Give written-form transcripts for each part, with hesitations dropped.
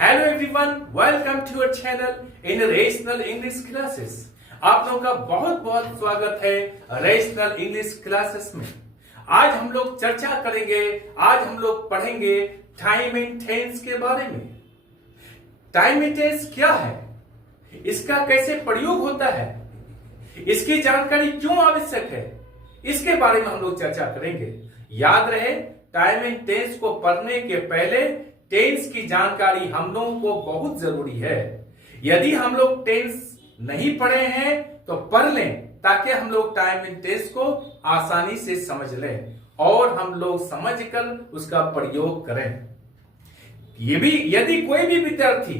Hello everyone, welcome to our channel in rational English classes. आप लोगों का बहुत बहुत स्वागत है रेशनल इंग्लिश क्लासेस में। आज हम लोग चर्चा करेंगे, आज हम लोग पढ़ेंगे टाइम एंड टेंस के बारे में। टाइम एंड टेंस क्या है, इसका कैसे प्रयोग होता है, इसकी जानकारी क्यों आवश्यक है, इसके बारे में हम लोग चर्चा करेंगे। याद रहे, टाइम एंड टेंस को पढ़ने के पहले टेंस की जानकारी हम लोगों को बहुत जरूरी है। यदि हम लोग टेंस नहीं पढ़े हैं तो पढ़ लें, ताकि हम लोग टाइम एंड टेंस को आसानी से समझ लें और हम लोग समझकर उसका प्रयोग करें। ये भी, यदि कोई भी विद्यार्थी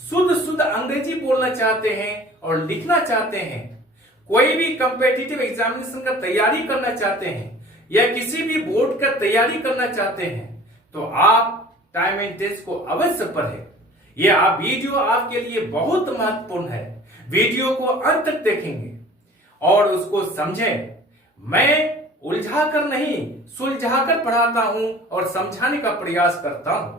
शुद्ध अंग्रेजी बोलना चाहते हैं और लिखना चाहते हैं, कोई भी कॉम्पिटिटिव एग्जामिनेशन का तैयारी करना चाहते हैं या किसी भी बोर्ड का तैयारी करना चाहते हैं, तो आप टाइम एंड टेंस को अवश्य पढ़ें। यह वीडियो आपके लिए बहुत महत्वपूर्ण है। वीडियो को अंत तक देखेंगे और उसको समझें। मैं उलझाकर नहीं, सुलझाकर पढ़ाता हूं और समझाने का प्रयास करता हूं।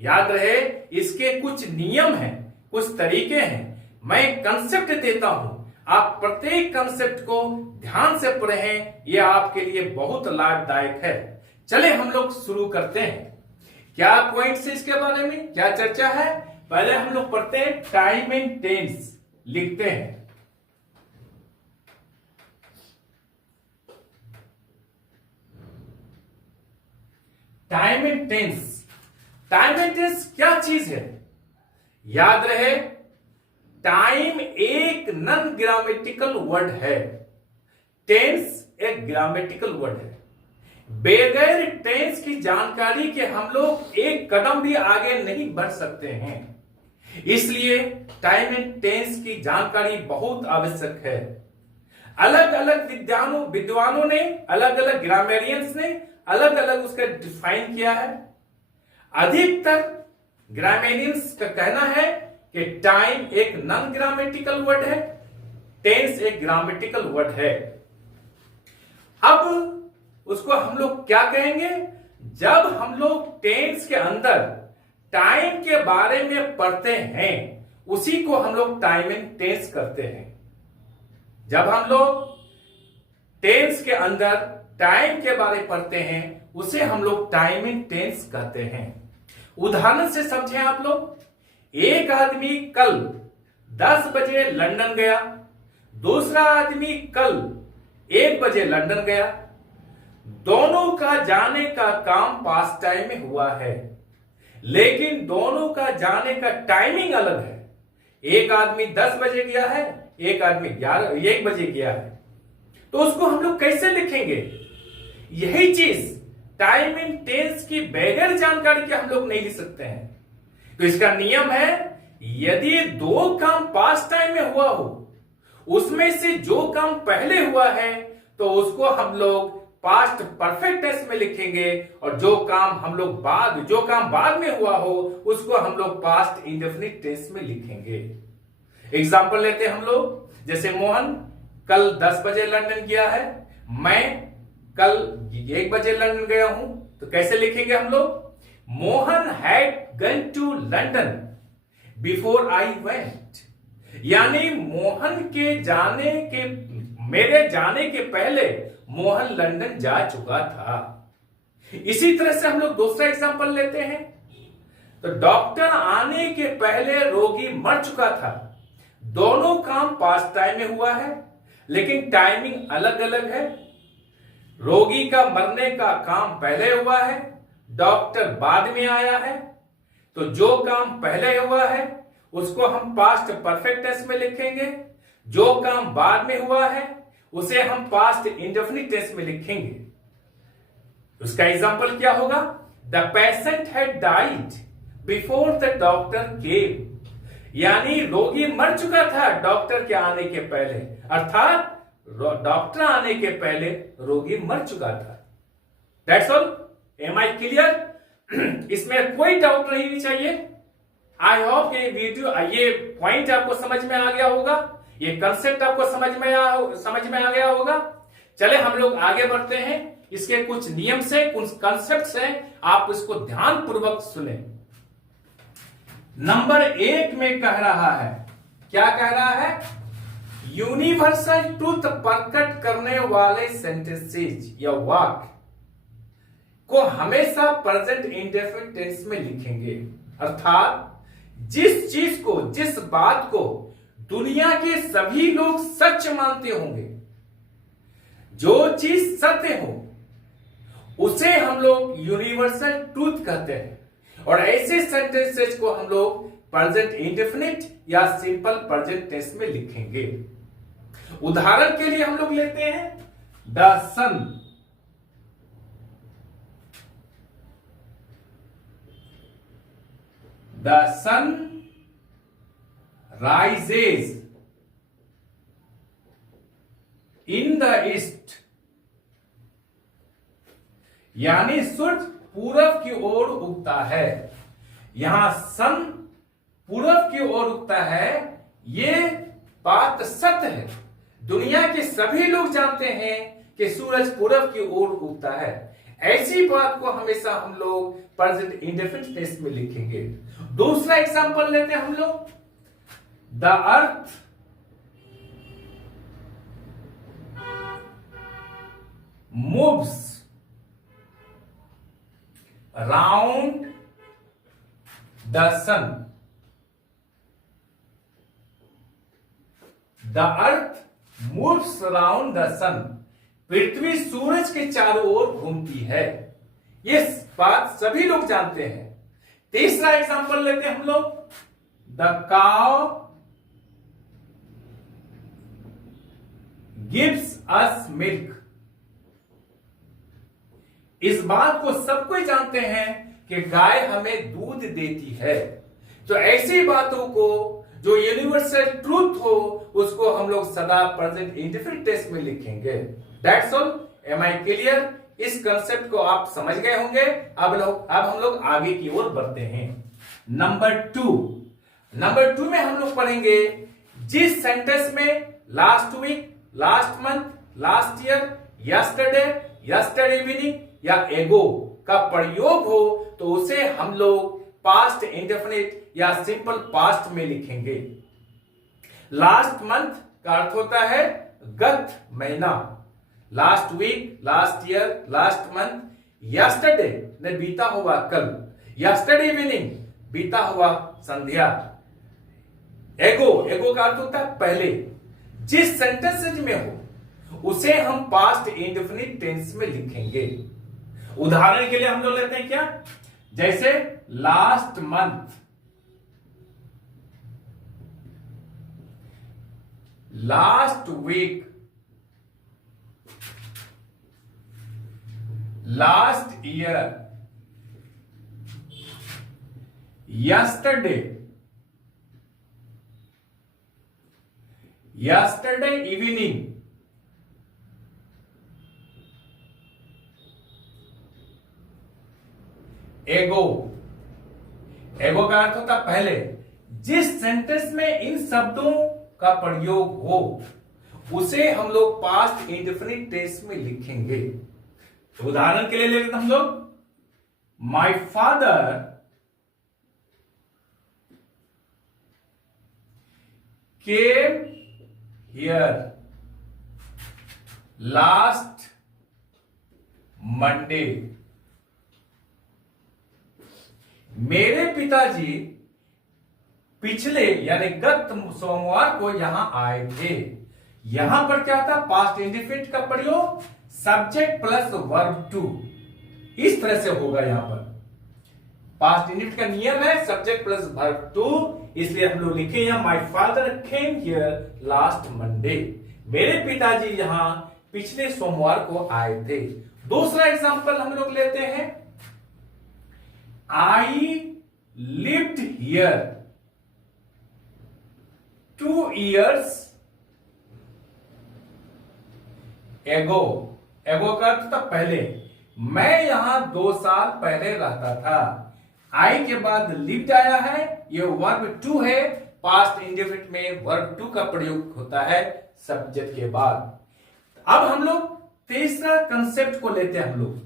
याद रहे, इसके कुछ नियम हैं, कुछ तरीके हैं। मैं कंसेप्ट देता हूं, आप प्रत्येक कंसेप्ट को ध्यान से पढ़ें। यह आपके लिए बहुत लाभदायक है। चले हम लोग शुरू करते हैं। क्या पॉइंट्स है इसके बारे में, क्या चर्चा है? पहले हम लोग पढ़ते हैं टाइम एंड टेंस, लिखते हैं। Time and tense, time and tense क्या चीज है? याद रहे, टाइम एक नॉन ग्रामेटिकल वर्ड है, टेंस एक ग्रामेटिकल वर्ड है। बगैर टेंस की जानकारी के हम लोग एक कदम भी आगे नहीं बढ़ सकते हैं। इसलिए टाइम एंड टेंस की जानकारी बहुत आवश्यक है। अलग अलग विद्वानों ने, अलग अलग ग्रामेरियंस ने अलग अलग उसका डिफाइन किया है। अधिकतर ग्रामेरियंस का कहना है कि टाइम एक नॉन ग्रामेटिकल वर्ड है, टेंस एक ग्रामेटिकल वर्ड है। अब उसको हम लोग क्या कहेंगे? जब हम लोग टेंस के अंदर टाइम के बारे में पढ़ते हैं, उसी को हम लोग टाइम एंड टेंस करते हैं। जब हम लोग टेंस के अंदर टाइम के बारे में पढ़ते हैं, उसे हम लोग टाइम एंड टेंस कहते हैं। उदाहरण से समझें आप लोग। एक आदमी कल 10 बजे लंदन गया, दूसरा आदमी कल 1 बजे लंदन गया। दोनों का जाने का काम पास्ट टाइम में हुआ है, लेकिन दोनों का जाने का टाइमिंग अलग है। एक आदमी 10 बजे गया है, एक आदमी 1 बजे गया है। तो उसको हम लोग कैसे लिखेंगे? यही चीज टाइम एंड टेंस की बगैर जानकारी के हम लोग नहीं लिख सकते हैं। तो इसका नियम है, यदि दो काम पास्ट टाइम में हुआ हो, उसमें से जो काम पहले हुआ है तो उसको हम लोग पास्ट परफेक्ट टेंस में लिखेंगे, और जो काम बाद में हुआ हो उसको हम लोग पास्ट इंडेफिनिट टेंस में लिखेंगे। एग्जांपल लेते हैं हम लोग। जैसे मोहन कल 10 बजे लंदन गया है, मैं कल 1 बजे लंदन गया हूं। तो कैसे लिखेंगे हम लोग? Mohan had gone to London before I went. यानी मेरे जाने के पहले मोहन लंदन जा चुका था। इसी तरह से हम लोग दूसरा एग्जांपल लेते हैं। तो डॉक्टर आने के पहले रोगी मर चुका था। दोनों काम पास्ट टाइम में हुआ है, लेकिन टाइमिंग अलग अलग है। रोगी का मरने का काम पहले हुआ है, डॉक्टर बाद में आया है। तो जो काम पहले हुआ है उसको हम पास्ट परफेक्ट टेंस में लिखेंगे, जो काम बाद में हुआ है उसे हम पास्ट इंडेफिनिट टेंस में लिखेंगे। उसका एग्जांपल क्या होगा? The patient had died before the doctor केम। यानी रोगी मर चुका था डॉक्टर के आने के पहले, अर्थात डॉक्टर आने के पहले रोगी मर चुका था। That's all. Am I clear? इसमें कोई डाउट नहीं चाहिए। आई होप ये वीडियो, ये पॉइंट आपको समझ में आ गया होगा, ये कंसेप्ट आपको समझ में आ गया होगा। चले हम लोग आगे बढ़ते हैं। इसके कुछ नियम से, कुछ कंसेप्ट से आप इसको ध्यान पूर्वक सुने। नंबर 1 में कह रहा है, क्या कह रहा है? यूनिवर्सल ट्रूथ प्रकट करने वाले सेंटेंसेस या वाक्य को हमेशा प्रेजेंट इंडेफिनिट टेंस में लिखेंगे। अर्थात जिस चीज को, जिस बात को दुनिया के सभी लोग सच मानते होंगे, जो चीज सत्य हो, उसे हम लोग यूनिवर्सल ट्रूथ कहते हैं। और ऐसे सेंटेंसेस को हम लोग प्रेजेंट इंडेफिनिट या सिंपल प्रेजेंट टेंस में लिखेंगे। उदाहरण के लिए हम लोग लेते हैं the sun, the sun rises in the east, यानी सूरज पूरब की ओर उगता है। यहां सन पूरब की ओर उगता है, ये बात सत्य है। दुनिया के सभी लोग जानते हैं कि सूरज पूरब की ओर उगता है। ऐसी बात को हमेशा हम लोग प्रेजेंट इंडेफिनिट टेंस में लिखेंगे। दूसरा एग्जांपल लेते हैं हम लोग, the earth moves round the sun, the earth moves round the sun, पृथ्वी सूरज के चारों ओर घूमती है। ये बात सभी लोग जानते हैं। तीसरा एग्जांपल लेते हैं हम लोग, the cow gives us milk. इस बात को सब कोई जानते हैं कि गाय हमें दूध देती है। तो ऐसी बातों को जो यूनिवर्सल ट्रूथ हो, उसको हम लोग सदा प्रेजेंट इंडेफिनिट टेंस में लिखेंगे। That's all. Am I clear? इस कंसेप्ट को आप समझ गए होंगे। अब हम लोग आगे की ओर बढ़ते हैं। नंबर 2 में हम लोग पढ़ेंगे, जिस सेंटेंस में last week, last month, last year, yesterday, yesterday evening या एगो का प्रयोग हो, तो उसे हम लोग पास्ट इंडेफिनिट या सिंपल पास्ट में लिखेंगे। लास्ट मंथ का अर्थ होता है गत महीना, last week, last year, last month. Yesterday ने बीता हुआ कल, यस्टरडे इवनिंग बीता हुआ संध्या। एगो का अर्थ होता है पहले। जिस सेंटेंस में हो उसे हम पास्ट इंडेफिनिट टेंस में लिखेंगे। उदाहरण के लिए हम लोग लेते हैं क्या, जैसे last month, last week, last year, yesterday, yesterday evening, ago का अर्थ होता पहले। जिस सेंटेंस में इन शब्दों का प्रयोग हो उसे हम लोग पास्ट इंडेफिनिट टेंस में लिखेंगे। उदाहरण के लिए ले लेते हम लोग, my father came here last Monday. मेरे पिताजी पिछले यानी गत सोमवार को यहां आए थे। यहां पर क्या था, पास्ट इंडेफिनिट का प्रयोग सब्जेक्ट प्लस वर्ब टू, इस तरह से होगा। यहां पर पास्ट इंडेफिनिट का नियम है सब्जेक्ट प्लस वर्ब टू, इसलिए हम लोग लिखे यहां my father came here last Monday. मेरे पिताजी यहां पिछले सोमवार को आए थे। दूसरा एग्जांपल हम लोग लेते हैं, I lived here 2 years ago। एगो का अर्थ था पहले। मैं यहां 2 साल पहले रहता था। आई के बाद लिव्ड आया है, ये वर्ब टू है। पास्ट इंडेफिनिट में वर्ब टू का प्रयोग होता है सब्जेक्ट के बाद। अब हम लोग तीसरा कंसेप्ट को लेते हैं। हम लोग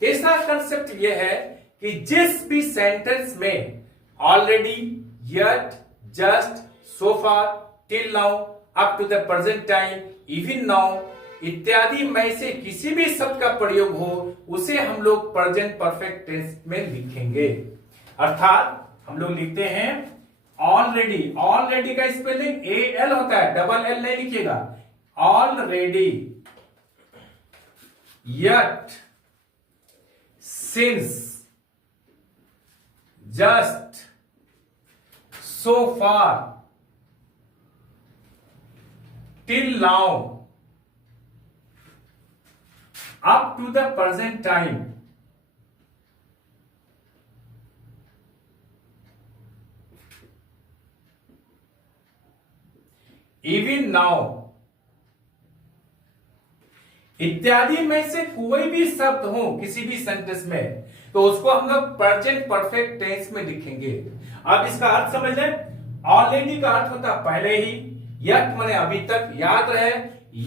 तीसरा कंसेप्ट यह है कि जिस भी सेंटेंस में already, yet, just, so far, till now, up to the present time, even now इत्यादि में से किसी भी शब्द का प्रयोग हो उसे हम लोग प्रेजेंट परफेक्ट टेंस में लिखेंगे। अर्थात हम लोग लिखते हैं ऑलरेडी, ऑलरेडी का स्पेलिंग ए एल होता है, डबल एल नहीं लिखिएगा, already, yet, since, just, so far, till now, up to the present time, even now इत्यादि में से कोई भी शब्द हो किसी भी सेंटेंस में तो उसको हम लोग प्रेजेंट परफेक्ट टेंस में लिखेंगे। अब इसका अर्थ समझ लें। ऑलरेडी का अर्थ होता है पहले ही, यट माने अभी तक, याद रहे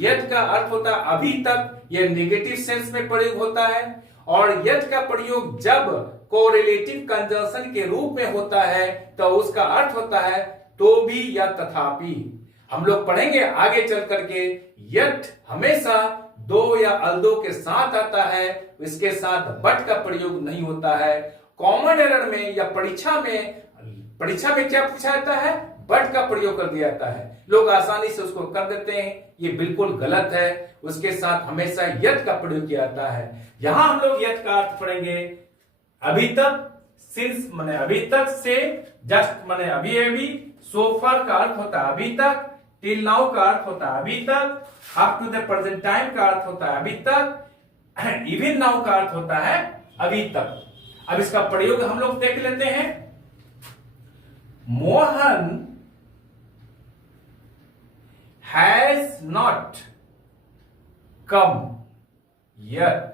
यट का अर्थ होता है अभी तक, यह नेगेटिव सेंस में प्रयोग होता है। और यट का प्रयोग जब कोरिलेटिव कंजंक्शन के रूप में होता है तो उसका अर्थ होता है तो भी या तथापि। हम लोग पढ़ेंगे आगे चल करके यट हमेशा दो या अल्दो के साथ आता है, इसके साथ बट का प्रयोग नहीं होता है। कॉमन एरर में या परीक्षा में क्या पूछा जाता है, बट का प्रयोग कर दिया जाता है, लोग आसानी से उसको कर देते हैं, ये बिल्कुल गलत है। उसके साथ हमेशा यट का प्रयोग किया जाता है। यहां हम लोग यट का अर्थ पढ़ेंगे अभी तक, सिंस माने अभी तक से, जस्ट माने अभी अभी, सो फार का अर्थ होता है अभी तक, टिल नाउ का अर्थ होता है अभी तक, up to the present time का अर्थ होता है अभी तक, इवन नाउ का अर्थ होता है अभी तक। अब इसका प्रयोग हम लोग देख लेते हैं। Mohan has not come yet,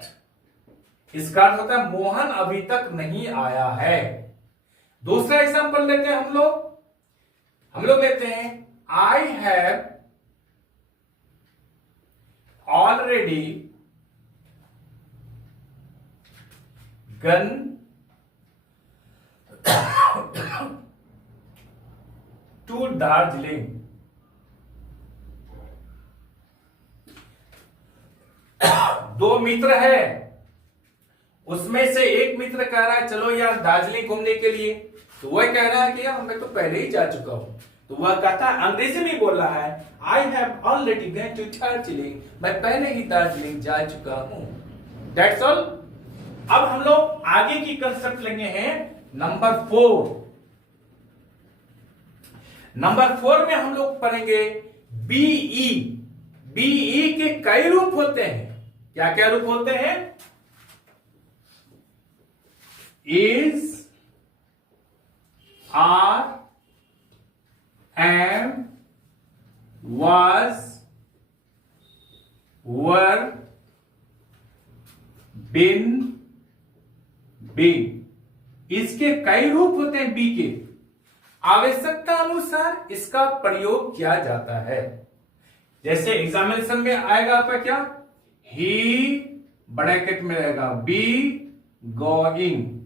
इसका अर्थ होता है मोहन अभी तक नहीं आया है। दूसरा एग्जांपल लेते हैं हम लोग लेते हैं I have already gone to Darjeeling. दो मित्र है, उसमें से एक मित्र कह रहा है चलो यार दार्जिलिंग घूमने के लिए, तो वह कह रहा है कि यार मैं तो पहले ही जा चुका हूं। तो वह कहता है, अंग्रेजी में बोल रहा है I have already gone to Darjeeling, मैं पहले ही दार्जिलिंग जा चुका हूं। That's all. अब हम लोग आगे की कंसेप्ट लेंगे हैं नंबर 4। नंबर 4 में हम लोग पढ़ेंगे बीई। बीई के कई रूप होते हैं। क्या क्या रूप होते हैं? Is, are, am, was, were, been, been। इसके कई रूप होते हैं बी के। आवश्यकता अनुसार इसका प्रयोग किया जाता है। जैसे एग्जामिनेशन में आएगा आपका क्या, ही ब्रैकेट में रहेगा बी गोइंग।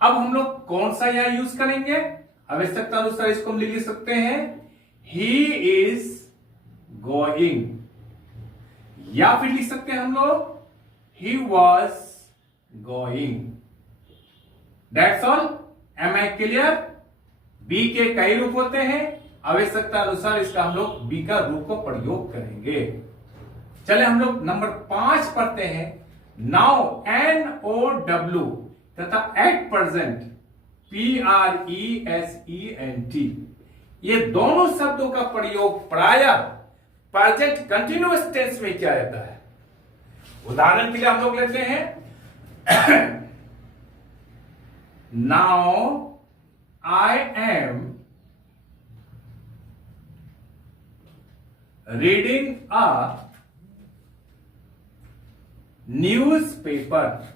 अब हम लोग कौन सा यहां यूज करेंगे? आवश्यकता अनुसार इसको हम लिख सकते हैं ही इज गोइंग, या फिर लिख सकते हैं हम लोग he was going. That's all. Am I clear? Be के कई रूप होते हैं, आवश्यकता अनुसार इसका हम लोग बी का रूप को प्रयोग करेंगे। चले हम लोग नंबर 5 पढ़ते हैं। नाउ NOW तथा एट प्रेजेंट PRESENT, ये दोनों शब्दों का प्रयोग प्रायः प्रेजेंट कंटिन्यूअस टेंस में किया जाता है। उदाहरण के लिए हम लोग लेते हैं now I am reading a newspaper.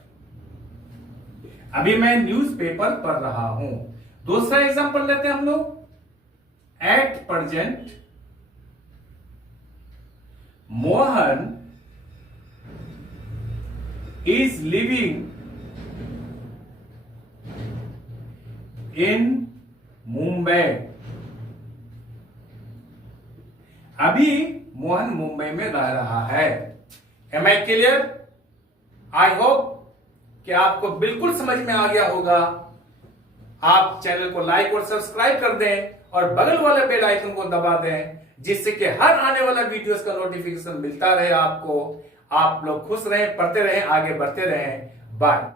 अभी मैं न्यूज़पेपर पढ़ रहा हूं। दूसरा एग्जांपल लेते हैं हम लोग। At present Mohan is living in Mumbai. अभी मोहन मुंबई में रह रहा है। Am I clear? I hope कि आपको बिल्कुल समझ में आ गया होगा। आप चैनल को लाइक और सब्सक्राइब कर दें और बगल वाले बेल आइकन को दबा दें, जिससे कि हर आने वाला वीडियोस का नोटिफिकेशन मिलता रहे आपको। आप लोग खुश रहें, पढ़ते रहें, आगे बढ़ते रहें। बाय।